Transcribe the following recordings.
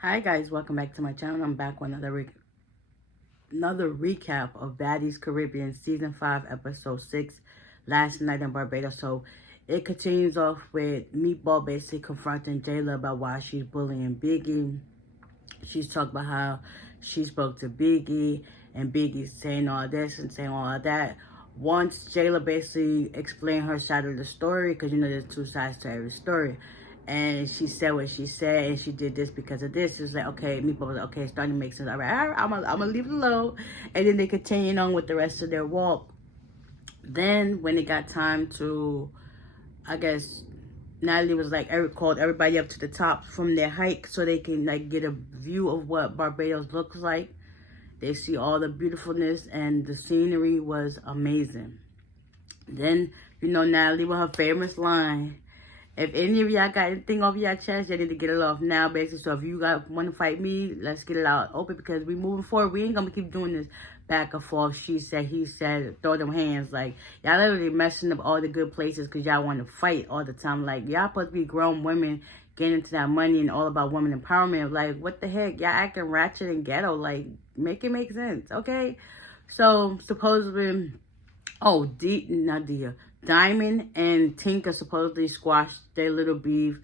Hi guys, welcome back to my channel. I'm back with another recap of Baddies Caribbean Season 5, Episode 6, Last Night in Barbados. So it continues off with Meatball basically confronting Jela about why she's bullying Biggie. She's talking about how she spoke to Biggie and Biggie saying all this and saying all that. Once Jayla basically explained her side of the story, because you know there's two sides to every story, and she said what she said, and she did this because of this. It's like, okay, Meatball was like, okay, it's starting to make sense. All right, I'm gonna leave it alone, and then they continued on with the rest of their walk. Then when it got time to, I guess, Natalie was like, called everybody up to the top from their hike so they can like get a view of what Barbados looks like. They see all the beautifulness and the scenery was amazing. Then, you know, Natalie with her famous line, if any of y'all got anything off your chest, you need to get it off now, basically. So if you want to fight me, let's get it out open because we moving forward. We ain't going to keep doing this back and forth. She said, he said, throw them hands. Like, y'all literally messing up all the good places because y'all want to fight all the time. Like, y'all supposed to be grown women getting into that money and all about women empowerment. Like, what the heck? Y'all acting ratchet and ghetto. Like, make it make sense, okay? So, supposedly, oh, not Dia. Diamond and Tinka supposedly squashed their little beef.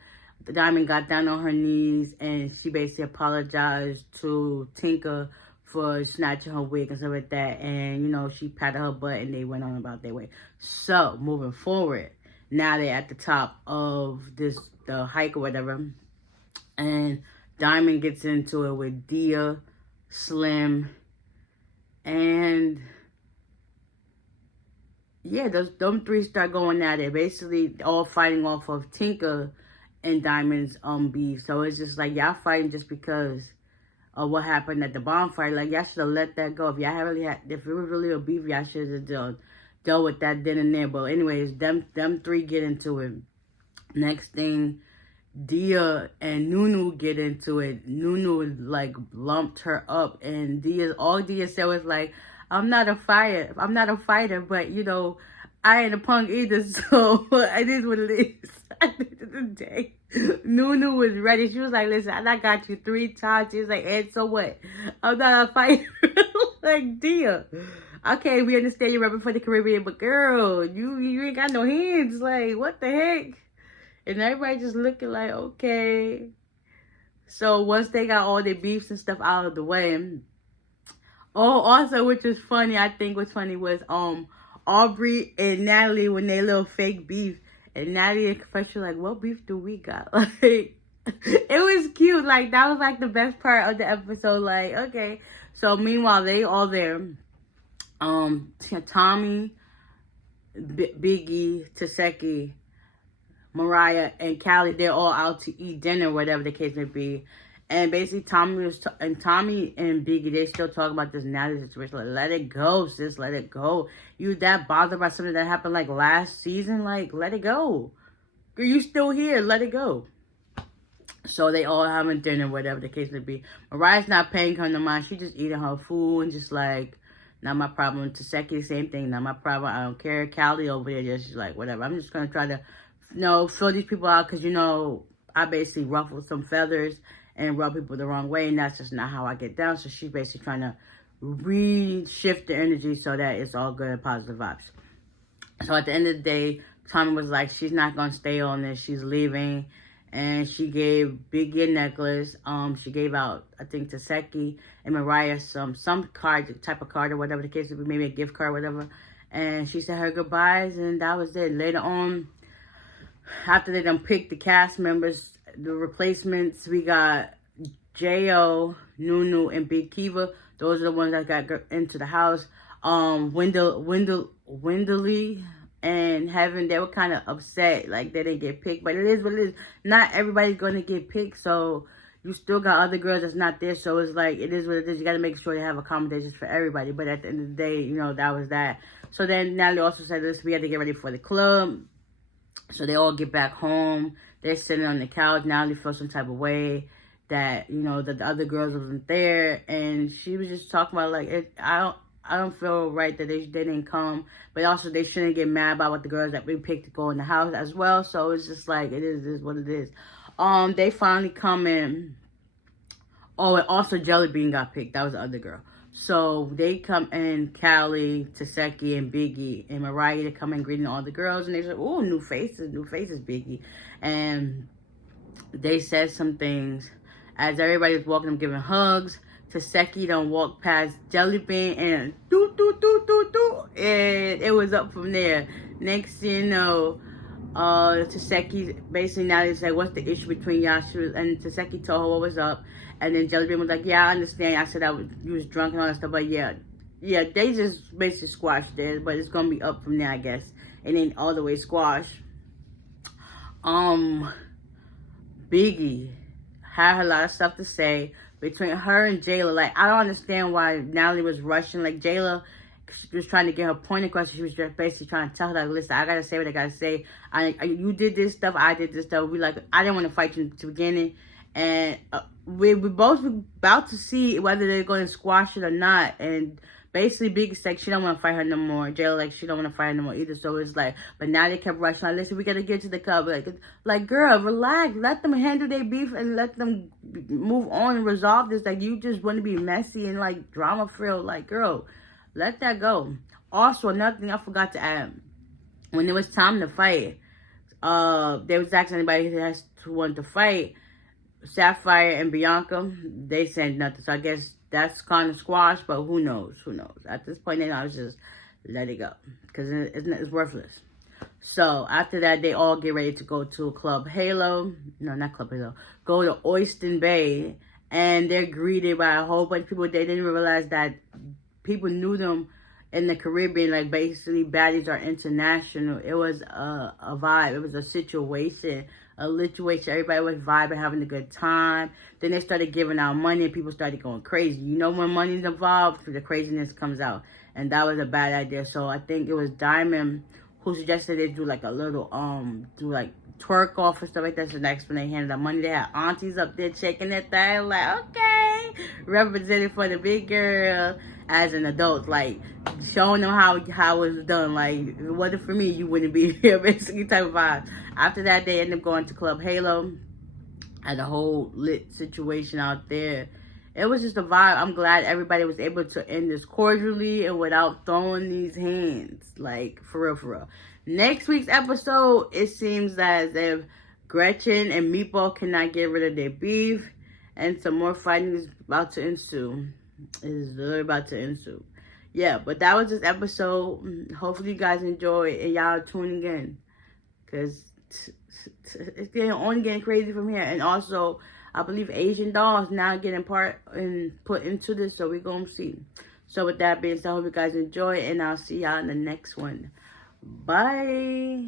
Diamond got down on her knees and she basically apologized to Tinka for snatching her wig and stuff like that. And, you know, she patted her butt and they went on about their way. So, moving forward, now they're at the top of the hike or whatever. And Diamond gets into it with Dia, Slim, and yeah, them three start going at it. Basically, all fighting off of Tinka and Diamond's beef. So it's just like y'all fighting just because of what happened at the bonfire. Like y'all should have let that go. If y'all really had, if it was really a beef, y'all should have dealt with that then and there. But anyways, them three get into it. Next thing, Dia and Nunu get into it. Nunu like lumped her up, and all Dia said was like, I'm not a fighter, but you know, I ain't a punk either, so it is what it is. At the end of the day, Nunu was ready. She was like, listen, I got you 3 times. She was like, and so what? I'm not a fighter. Like, Dia. Okay, we understand you're rapping for the Caribbean, but girl, you ain't got no hands. Like, what the heck? And everybody just looking like, okay. So once they got all their beefs and stuff out of the way, oh, also, which was funny, I think what's funny was Aubrey and Natalie when they little fake beef. And Natalie and Confession like, what beef do we got? Like, it was cute. Like, that was like the best part of the episode. Like, okay. So meanwhile, they all there. Tommy, Biggie, Taseki, Mariah, and Callie, they're all out to eat dinner, whatever the case may be. And basically, Tommy and Biggie, they still talking about this Natalie situation. Like, let it go, sis. Let it go. You that bothered by something that happened like last season? Like, let it go. Girl, you still here. Let it go. So they all having dinner, whatever the case may be. Mariah's not paying her no mind. She just eating her food and just like, not my problem. Taseki, same thing. Not my problem. I don't care. Callie over there just like, whatever. I'm just going to try to, fill these people out because, I basically ruffled some feathers and rub people the wrong way, and that's just not how I get down. So she's basically trying to re-shift the energy so that it's all good and positive vibes. So at the end of the day, Tommy was like, she's not going to stay on this. She's leaving. And she gave Biggie a necklace. She gave out, I think, Taseki and Mariah some card, type of card or whatever the case would be, maybe a gift card or whatever. And she said her goodbyes, and that was it. Later on, after they done picked the cast members, the replacements, we got J.O., Nunu, and Big Kiva. Those are the ones that got into the house. Wendley and Heaven, they were kind of upset, like they didn't get picked. But it is what it is. Not everybody's going to get picked, so you still got other girls that's not there. So it's like, it is what it is. You got to make sure you have accommodations for everybody. But at the end of the day, that was that. So then Natalie also said, listen, we had to get ready for the club. So they all get back home. They're sitting on the couch. Natalie feels some type of way that, that the other girls wasn't there. And she was just talking about, like, I don't feel right that they didn't come. But also, they shouldn't get mad about what the girls that we picked to go in the house as well. So it's just like, it is what it is. They finally come in. Oh, and also Jelly Bean got picked. That was the other girl. So they come in, Callie, Taseki, and Biggie, and Mariah, to come in greeting all the girls, and they said, "Oh, new faces, Biggie." And they said some things as everybody was walking them, giving hugs. Taseki don't walk past Jelly Bean and and it was up from there. Next thing you know, Taseki basically now they said, "What's the issue between y'all?" And Taseki told her what was up, and then Jelly Bean was like, "Yeah, I understand. I said you was drunk and all that stuff, but yeah, they just basically squashed it, but it's gonna be up from there, I guess, and then all the way squash." Biggie had a lot of stuff to say between her and Jela. Like, I don't understand why Natalie was rushing. Like, Jela was trying to get her point across. She was just basically trying to tell her, like, listen, I gotta say what I gotta say. You did this stuff, I did this stuff. I didn't want to fight you to beginning, and we both were about to see whether they're going to squash it or not. And basically, Biggie's like, she don't want to fight her no more. Jayla, like, she don't want to fight her no more either. So it's like, but now they kept rushing. Like, listen, we got to get to the cup. Like, girl, relax. Let them handle their beef and let them move on and resolve this. Like, you just want to be messy and, like, drama-filled. Like, girl, let that go. Also, another thing I forgot to add. When it was time to fight, they was asking anybody who wanted to fight. Sapphire and Bianca, they said nothing. So I guess that's kind of squashed, but who knows? At this point, I was just let it go because it's worthless. So after that, they all get ready to go to Club Halo. No, not Club Halo. Go to Oyster Bay, and they're greeted by a whole bunch of people. They didn't realize that people knew them in the Caribbean. Like, basically, baddies are international. It was a vibe. It was a situation. Everybody was vibing, having a good time. Then they started giving out money, and people started going crazy. You know, when money's involved, the craziness comes out, and that was a bad idea. So I think it was Diamond who suggested they do like a little do like twerk off and stuff like that. So next when they handed out money, they had aunties up there shaking their thing, like, okay, represented for the big girl as an adult, like showing them how it was done. Like, if it wasn't for me, you wouldn't be here, basically type of vibe. After that, they ended up going to Club Halo. Had a whole lit situation out there. It was just a vibe. I'm glad everybody was able to end this cordially and without throwing these hands. Like, for real, for real. Next week's episode, it seems as if Gretchen and Meatball cannot get rid of their beef, and some more fighting is about to ensue. It is literally about to ensue. Yeah, but that was this episode. Hopefully you guys enjoy it and y'all tuning in, because it's only getting crazy from here. And also, I believe Asian dolls now getting part and put into this, so we're gonna see. So with that being said, I hope you guys enjoy it, and I'll see y'all in the next one. Bye.